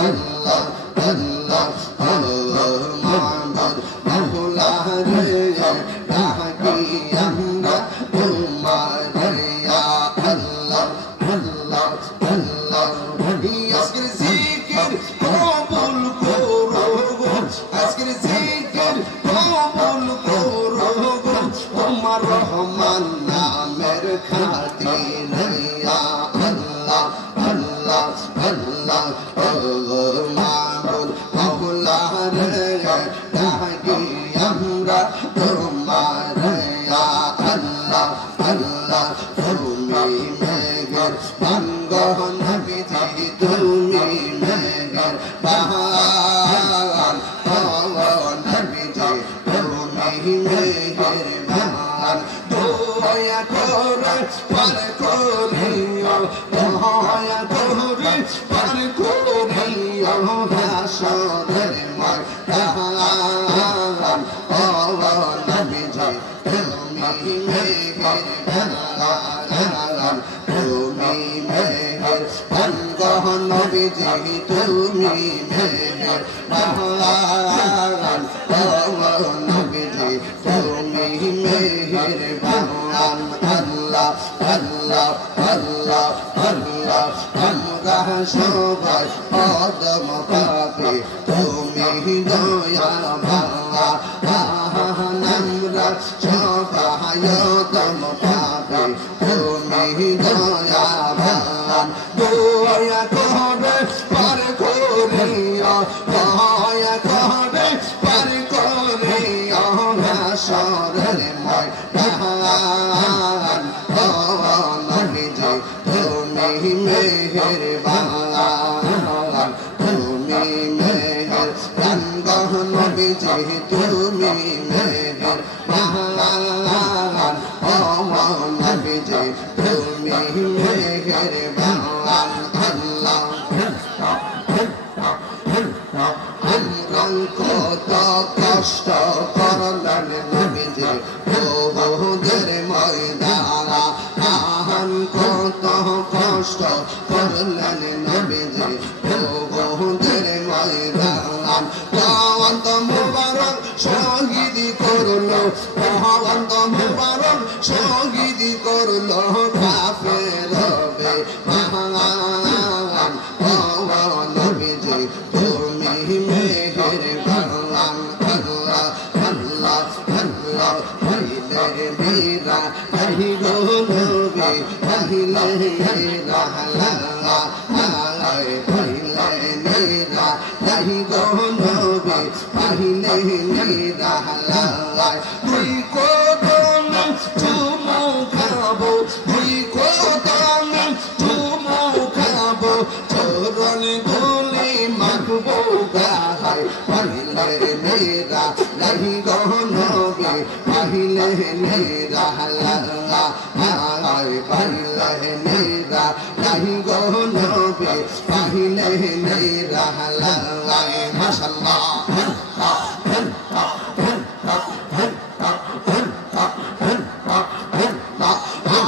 আল্লাহ আল্লাহ মাবুদ মাওলা রে ডাকি আমরা তোমার ইয়া আল্লাহ আল্লাহ আল্লাহ আজকের জিকির কবুল করো আজকের জিকির কবুল করো তোমার রহমান নামের খাতিরে ইয়া আল্লাহ আল্লাহ আল্লাহ মাবুদ মাওলা রে ডাকি আমরা তোমার ইয়া আল্লাহ আল্লাহ তুমি মেঘের বাঙ্গন নবীজি তুমি মেঘের বাহার নবীজি তুমি মেঘের বাহার দয়া করে পার করিও দয়া করে পার করিও হাসরের ময়দান ও নবীজি তুমি মেঘের বাহার তুমি মেঘের বাঙ্গন নবীজি তুমি মেঘের বাহার ও নবীজি তুমি মেঘের বাহার আল্লাহ আল্লাহ আল্লাহ আল্লাহ আমরা সবাই কদম পাবে তুমি দয়া ভাঙা আমরা সবাই কদম পাবে তুমি দয়া ভাঙা দয়া করে পার করিও দয়া করে পার করিও হাসরের ময়দান ও নবীজি তুমি মেহেরবান তুমি মেহেরবান নবীজি তুমি মেহেরবান ও নবীজি তুমি মেহেরবান আল্লাহ আমরা কত কষ্ট করলেন নবীজি ওহুদের ময়দানে আহান কত কষ্ট করলেন নবীজি ওহুদের ময়দানে পাওয়ান্ত মুবারক শহীদ করলো পাওয়ান্ত মুবারক শহীদ করলো কাফের হবে মহান ও নবীজি তুমি মেহেরবান আল্লাহ আল্লাহ আল্লাহ পहिले মেরা আহি গো নবী পहिले মেরা আল্লাহ আয় পहिले মেরা আহি গো নবী পहिले মেরা আল্লাহ তুই কোন চুমু খাবো তুই কোন চুমু খাবো চরণ ধুলি মাখবো গায় পहिले মেরা আহি গো নবী পहिले মেরা আল্লাহ আয় পहिले মেরা আহি গো নবী পहिले মেরা আল্লাহ মাশাআল্লাহ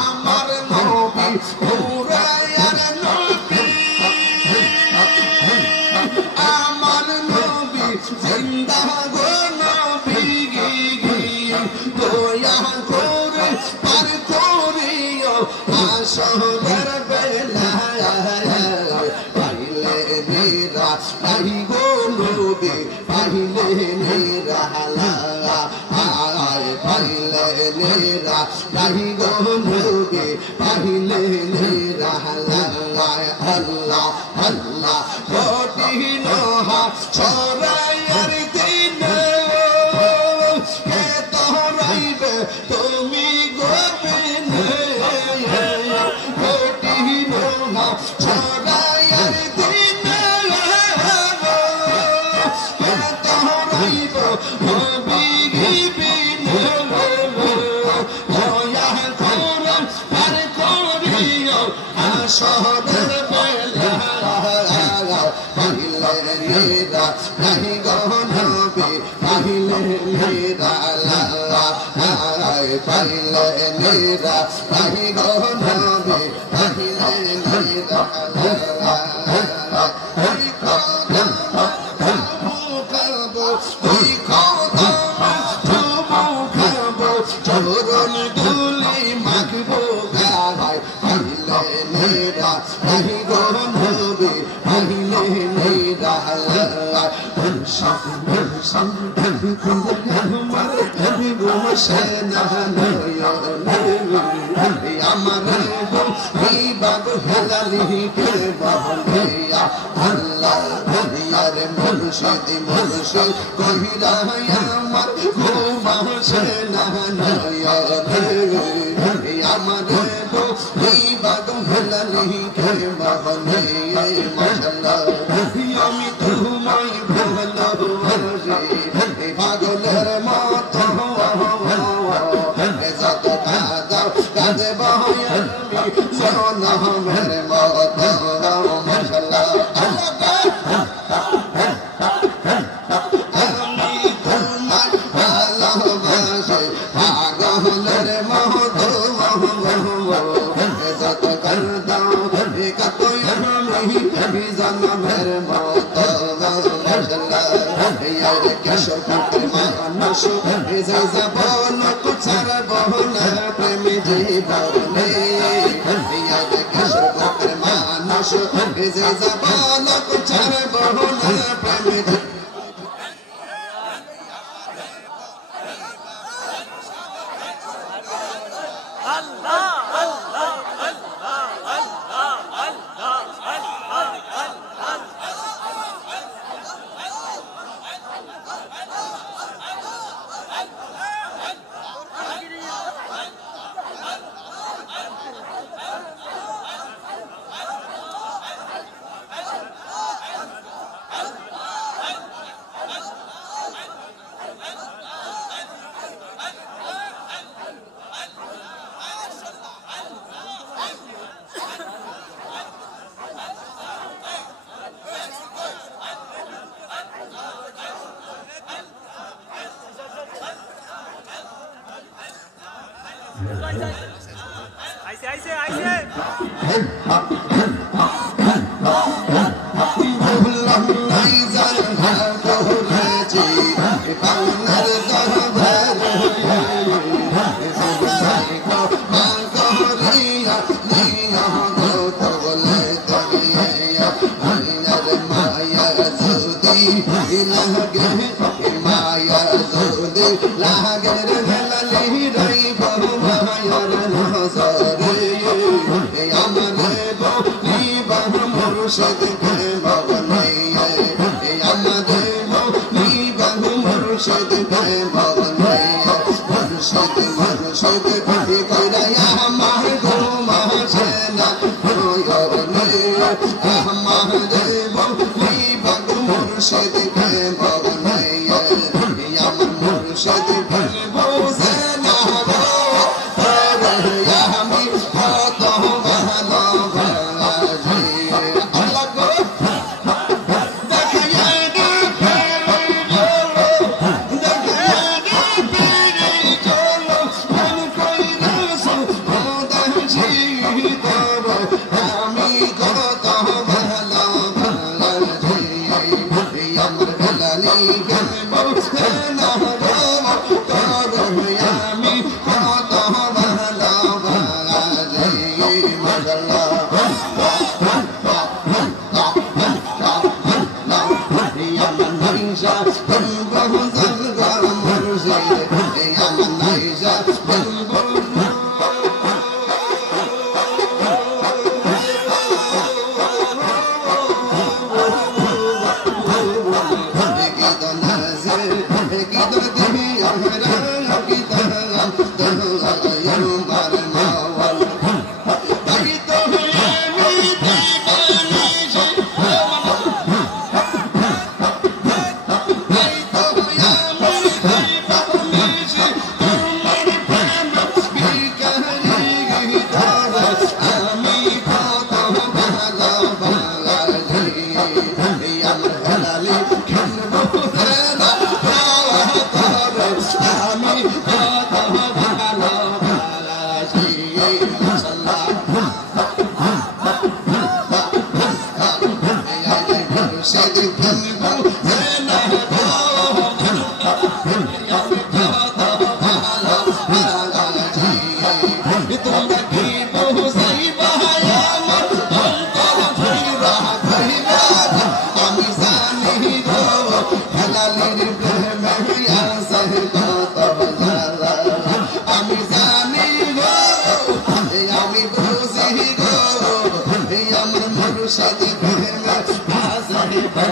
আমার নবী পুরায়ার নবী আমার নবী জিন্দা গো নবী দয়া করে পার করিও আসরের বেলায় পাইলে মেরা আহি গো নবী পাইলে মেরা আয় পাইলে মেরা আহি গো নবী পাইলে মেরা আল্লাহ আল্লাহ কঠিন ছড়াইয়ার দিনে কে তোরাইবে তুমি গোবিনে কঠিন ছড়াইয়ার দিনে কে তোরাইব নবী বিনে দয়া করে পার করিও আসরের পहिले মেরা নাহি গো নবী পहिले মেরা পहिले মেরা নাহি গো নবী পहिले মেরা নিরালা মুর্শিদ মুর্শিদ আমার ঘুমসে না নয়নে আমার বিবাগ হেলালি কে বলিয়া আল্লাহ ইয়ার মুর্শিদ মুর্শিদ কহিরা আমার ঘুমসে না নয়নে আমার বিবাগ হেলালি কে বলিয়া মাশাআল্লাহ আমি তোমায় ভালোবাসি পাগলের মতো যত কাঁদাও কাঁদব আমি সোনামের মতো মাশাআল্লাহ আমি তোমায় ভালোবাসি পাগলের মতো যত কাঁদাও কত আমি জনমের মতো মাশাআল্লাহ ইয়ার কেশর কুটের মানুষ যে জীবন কুছার বহনা প্রেম জীবনে ইয়ার কেশর কুটের মানুষ যে জীবন কুছার বহনা প্রেম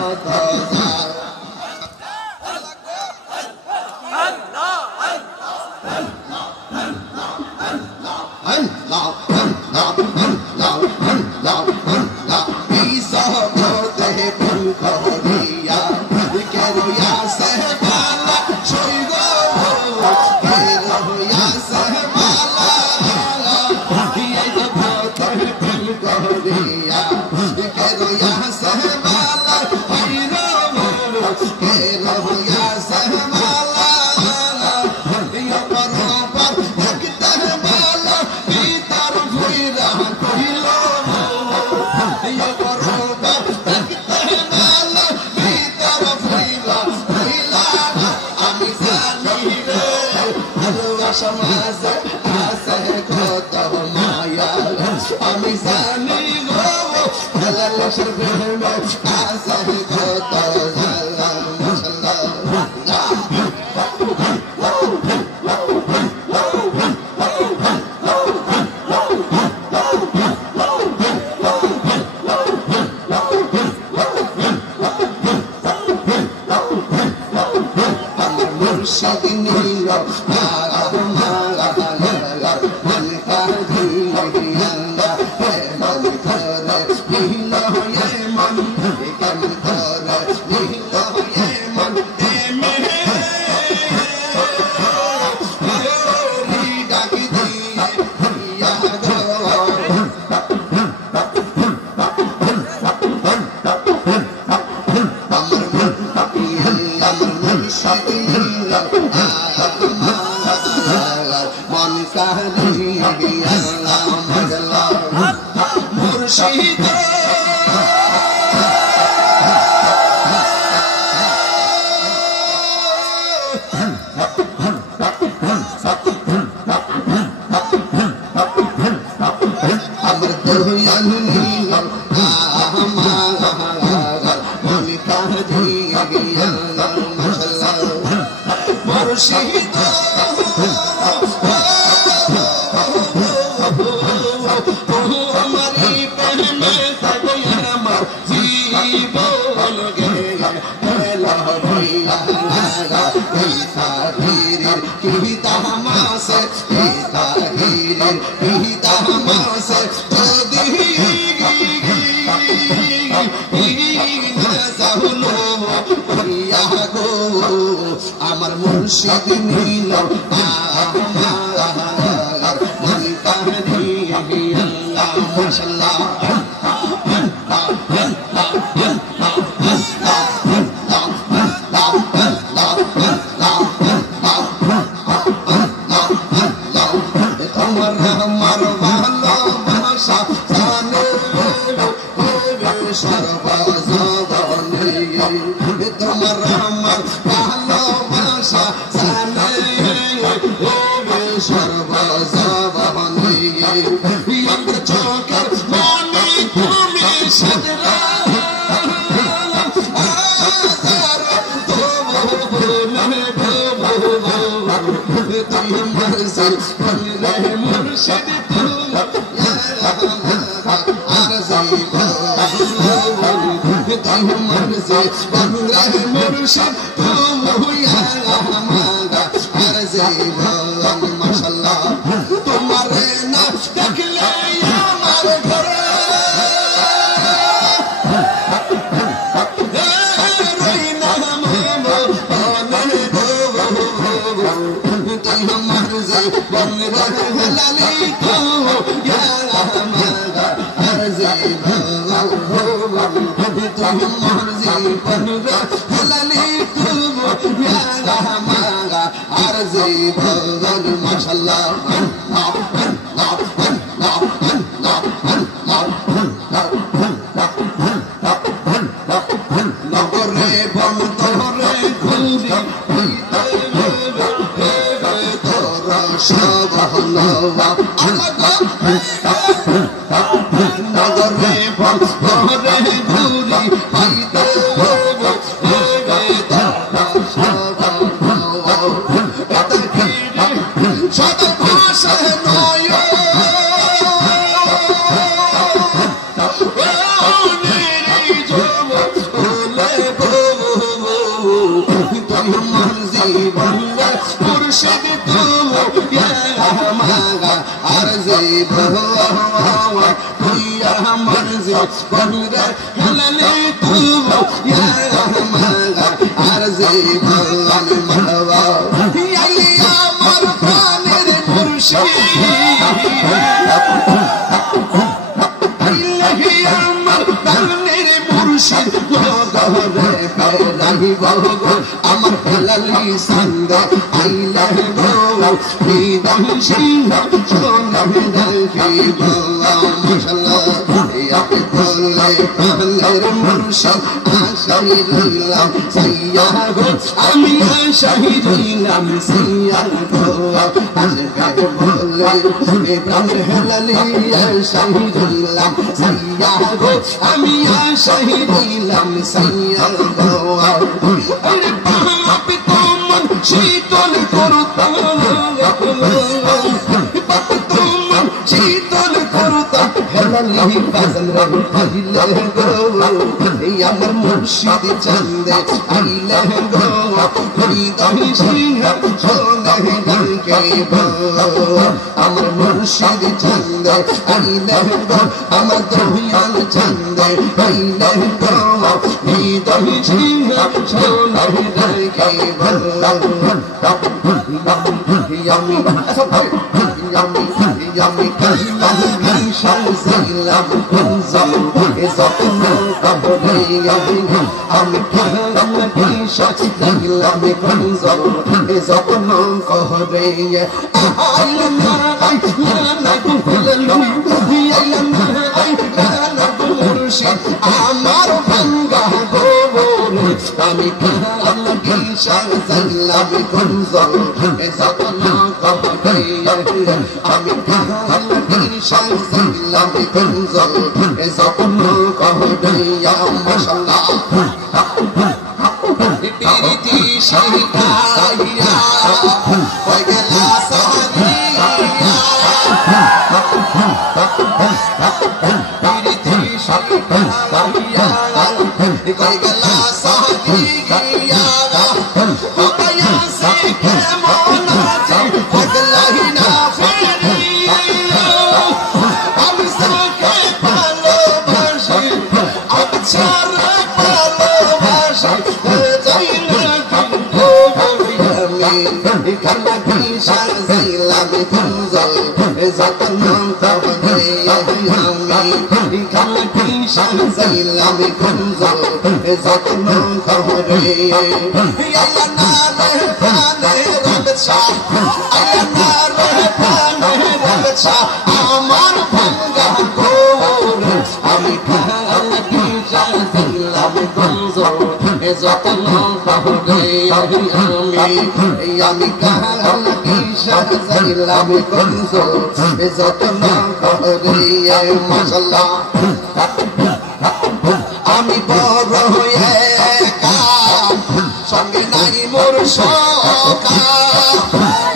কত যায় সমাজে আছে কত মায়া আমি জানি গো ভালোবাসার প্রেমে আছে কত জ্বালা মাশাআল্লাহ আমার মুর্শিদ নীল আমার মন কাহি আল্লাহ মাশাআল্লাহ জীবন মুর্শিদ তুমি মাগা আর জীবন তুই আমার জীবন হেলালি তুমি মাগা আর জীবন মারবা আমার প্রাণের মুর্শিদ আমার হেলালি সন্দ আইলা গো বিদম সিংহ সোনা দেখি গো মাশাআল্লাহ ইয়াকে বলে প্রাণের মুর্শিদ আশাই রইলাম সাইয়া গো আমি আশাই রইলাম সাইয়া গো আশাকে বলে প্রাণের হেলালি আশাই রইলাম সাইয়া গো আমি আশাই রইলাম সাইয়া গো আরে বাপ তোমার শীতল করতাম বাপ তোমার শীতল করতাম হেলালি বাজান রে আইলে গো এই আমার মুর্শিদ চান্দে আইলে গো হৃদয় সিংহ সোনা ঢাকে গো আমার মুর্শিদ চান্দে আইলে গো আমার দয়াল চান্দে আইলে গো হৃদয় সিংহ সোনা ঢাকে গো ইয়ামি শাহজালাম কুনজাম এজতন কবরে আমি খেলাম শাহজালাম কুনজাম এজতন কবরে আইলাম না কুললু আইলাম না মুর্শিদ আমার ভাঙ্গা গোবরে আমি খেলাম শাহজালাম কুনজাম এজতন কবরে আমি খেলাম শাহজালাম কুনজাম এজতন কবরে মাশাআল্লাহ পিরিতি শাহিকাইয়া কই গেলা সাদিয়া পিরিতি শাহিকাইয়া কই গেলা সাদিয়া বায়া সে কেমন আছে পাগলাই না ফেরিয়া আমি সাকে ভালোবাসি আচ্ছা শাহজালাম কুনজাম এজতন কবরে আমি খালকি শাহজালাম কুনজাম এজতন কবরে আল্লাহ নামে প্রাণে রক্ষা আল্লাহ নামে প্রাণে রক্ষা আমার ভাঙ্গা গোরে আমি খালকি শাহজালাম কুনজাম এজতন কবরে আমি খালকি শাহজালাম কুনজাম এজতন কবরে মাশাআল্লাহ আমি বড় হয়ে সঙ্গে নাই মোর সকা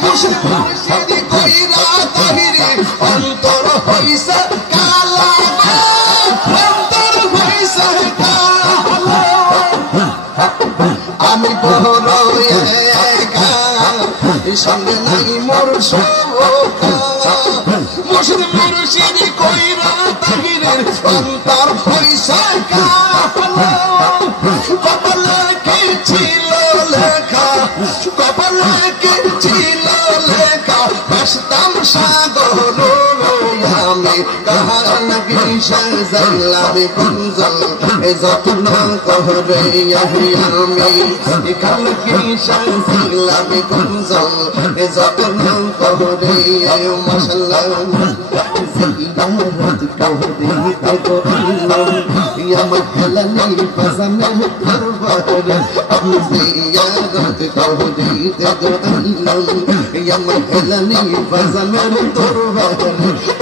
মুর্শিদ কইরা তাহিরে অন্তর হইছে কালা অন্তর হইছে কালা আমি বড় হয়ে সঙ্গে নাই মোর সকা মুর্শিদ কইরা তাহিরে অন্তর হইছে কালা কপালে কি ছিল লেখা কপালে কি ছিল লেখা বাসতাম সাগর আমি খালকি শাহজালাম কুনজাম এজতন কবরে আমি খালকি শাহজালাম কুনজাম এজতন কবরে মাশাআল্লাহ জিয়ারত কবরে কবরে আমার হেলালি বাজানে দরবারে আমি জিয়ারত কবরে কবরে আমার হেলালি বাজানে দরবারে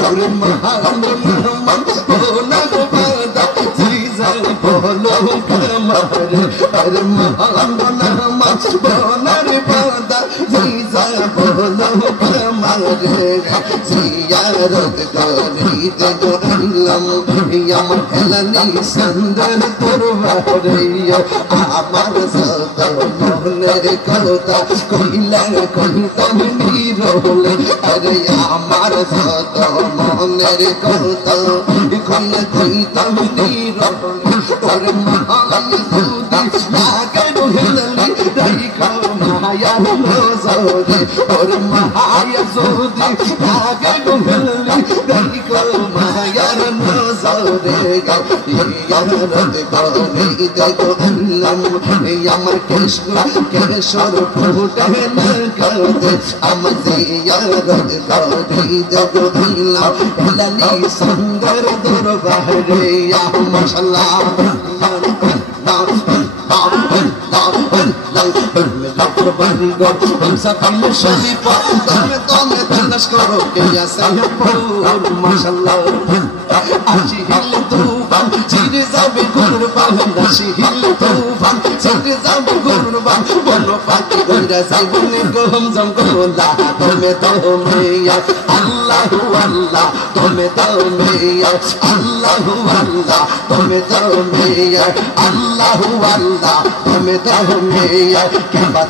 ওরে মহান মোহাম্মদ সোনা বাদা জিজা বলো কামার আরে মহান মোহাম্মদ সোনা বাদা জিজা বলো কামার দরবারে জিয়ারত করিতে গেলাম আমার হেলানি সুন্দর দরবারে আমার সত মনের কথা কইতাম নিরলে আরে আমার সত মনের কথা কইতাম নিরলে তোর মহায় সুদি লাগে হেলানি রাইখো মায়া নজরে তোর মহায় সুদি লাগে হেলানি রাইখো মায়ার নজরে ইয়ারত করিতে গেলাম আমার কেশর ফুটে না করতে আমার জিয়ারত করিতে গেলাম হেলানি সুন্দর দরবারে ইয়া মাশাআল্লাহ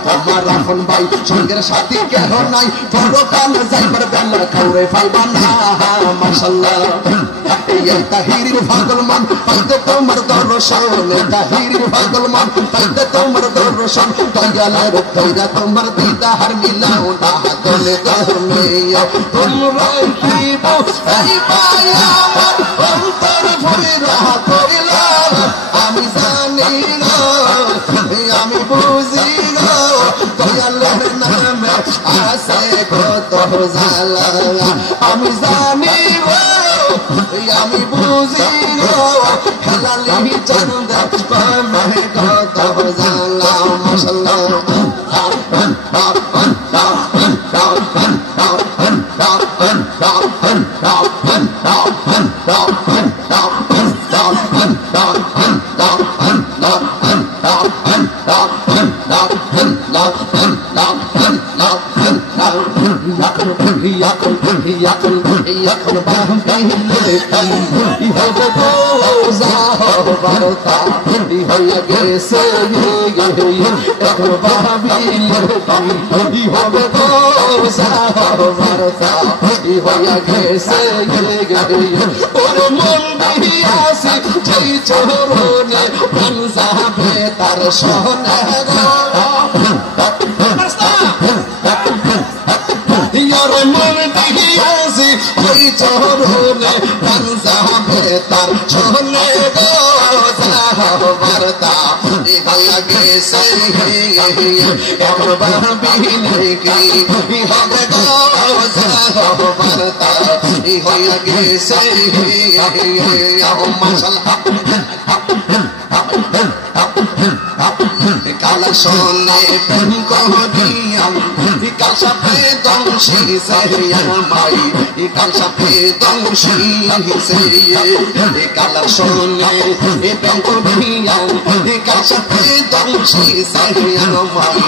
তোমার এখন ভাই সঙ্গের সাথী কেহ নাই পরকাল যাইবার বেলা খাওয়াই পাইবা না মাশাআল্লাহ তাহিরির পাগলমান পাইতে তোমার দর্শন তাহিরির পাগলমান পাইতে তোমার দর্শন দয়ালের কইরা তোমার দিদার মিলাও না তোলে তুমি তোমরা কি পাই আমার অন্তর ভরা কইলা আমি জানি না আমি বুঝি না দয়ালের নামে আছে কত জালা আমি জানি আমি বুঝি হেলালি চন্দ কমে কত জালা মাশাআল্লাহ এখন বাহম পেলে হবে গোজা বারতা হইয়া গেছে এখন ভাবিলে হবে গোজা বারতা হইয়া গেছে ওরে মন দিয়াছি যেই চরণে মন যাবে তার সোনা মন দিয়াছি ওই চরণে মন যাবে তার সোনে বারতা হইয়া গেছে এখন ভাবিলে কি হবে গোজা বারতা হইয়া গেছে মাশাআল্লাহ কাল সোনে প্রেম করিয়াম কাল সাথে দংশি মাই কাল সাথে দংশি কাল সোনে প্রেম করিয়াম কাল সাথে দংশি মাই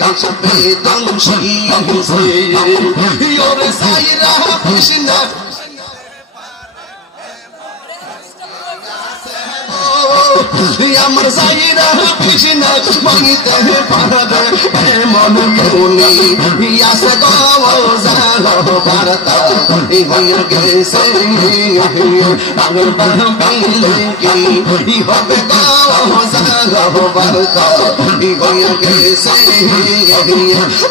কাল সাথে দংশি ওরে সাইরা কৃষ্ণ আমার সাইরা কৃষ্ণ মনিতে পারবে এমন মনি আসে গোজা বারতা হইয়া গেছে পাগল পাইলে কি হবে গোজা বারতা হইয়া গেছে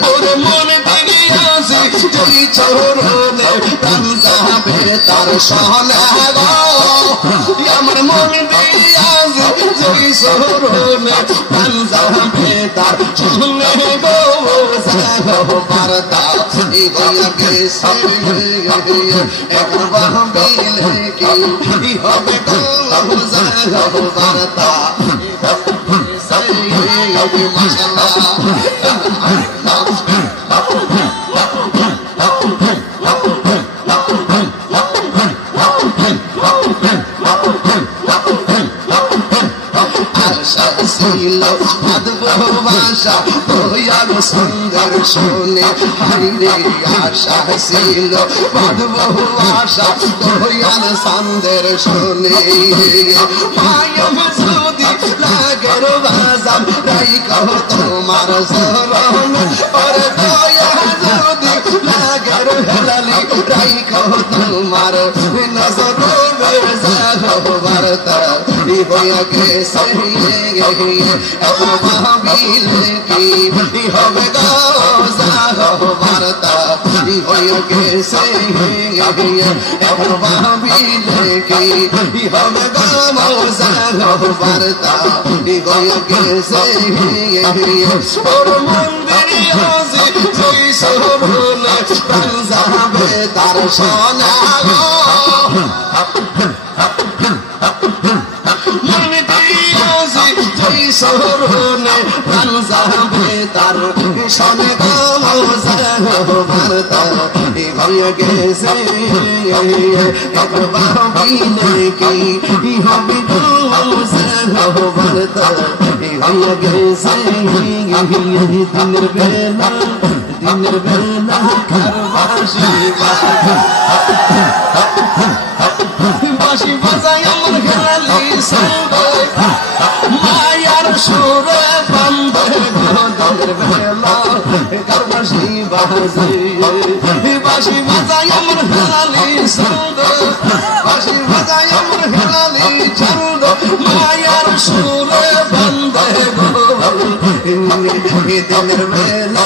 ওরে মন দিয়াছি যেই চরণে প্রাণ যাবে তার সোনা আমার মন দিয়াছি যেই চরণে প্রাণ যাবে তার সোনা গোজা বারতা হইয়া গেছে এখন ভাবিলে কি হবে গোজা বারতা ছিল ভালোবাসা দয়াল সুন্দর শুনে হাইরে আশা ছিল ভালোবাসা দয়াল সুন্দর শুনে মায়ম যদি লাগের বাজার রাই কহ তোমার শরণ ওরে দয়া যদি লাগের হেলালি রাই কহ তোমার নজর বারতা হইয়া গেছে এখন ভাবিলে কি হবে বারতা হইয়া গেছে এখন ভাবিলে কি হবে বারতা হইয়া গেছে ওর মন্দির সরলে প্রাণ যাবে তার সোনা সরনে প্রাণ যাবে তার সনে বারতা হইয়া গেছে ভাবিলে কি হবে বারতা হইয়া গেছে দিনের বেলা বাসি বাজায় আমার খেলালি মায়ার সুরে বন্ধে দিনের বেলা বাসি বাসি বাজায় আমার খেলালি বাসি বাজায় আমার খেলালি চন্দ মায়ার সুরে বন্ধে দিনের বেলা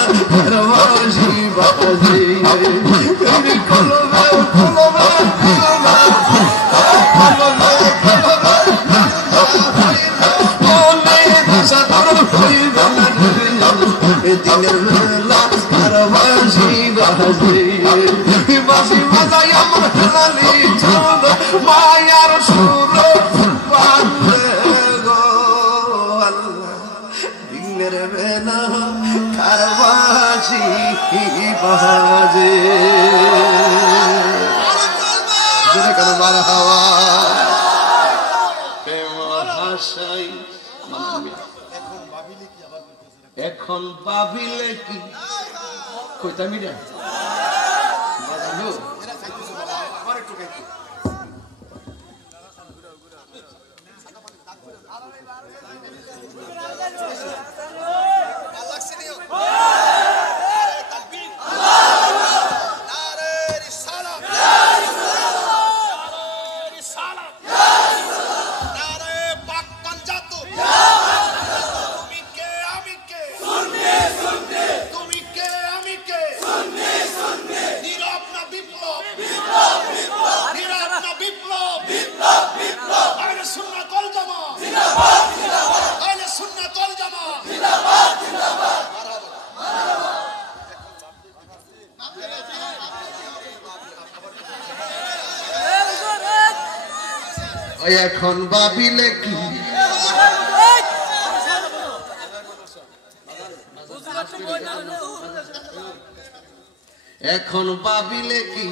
বাসি বাসি দিনের বেলা বাসি বাসি বাজাই আমার খেলালি চন্দ মায়ার সুর দিনের বেলা বাসি বাজে কেন বার হাওয়া এখন ভাবিলে কি কইতা মিরা এখন ভাবিলে কি এখন ভাবিলে কি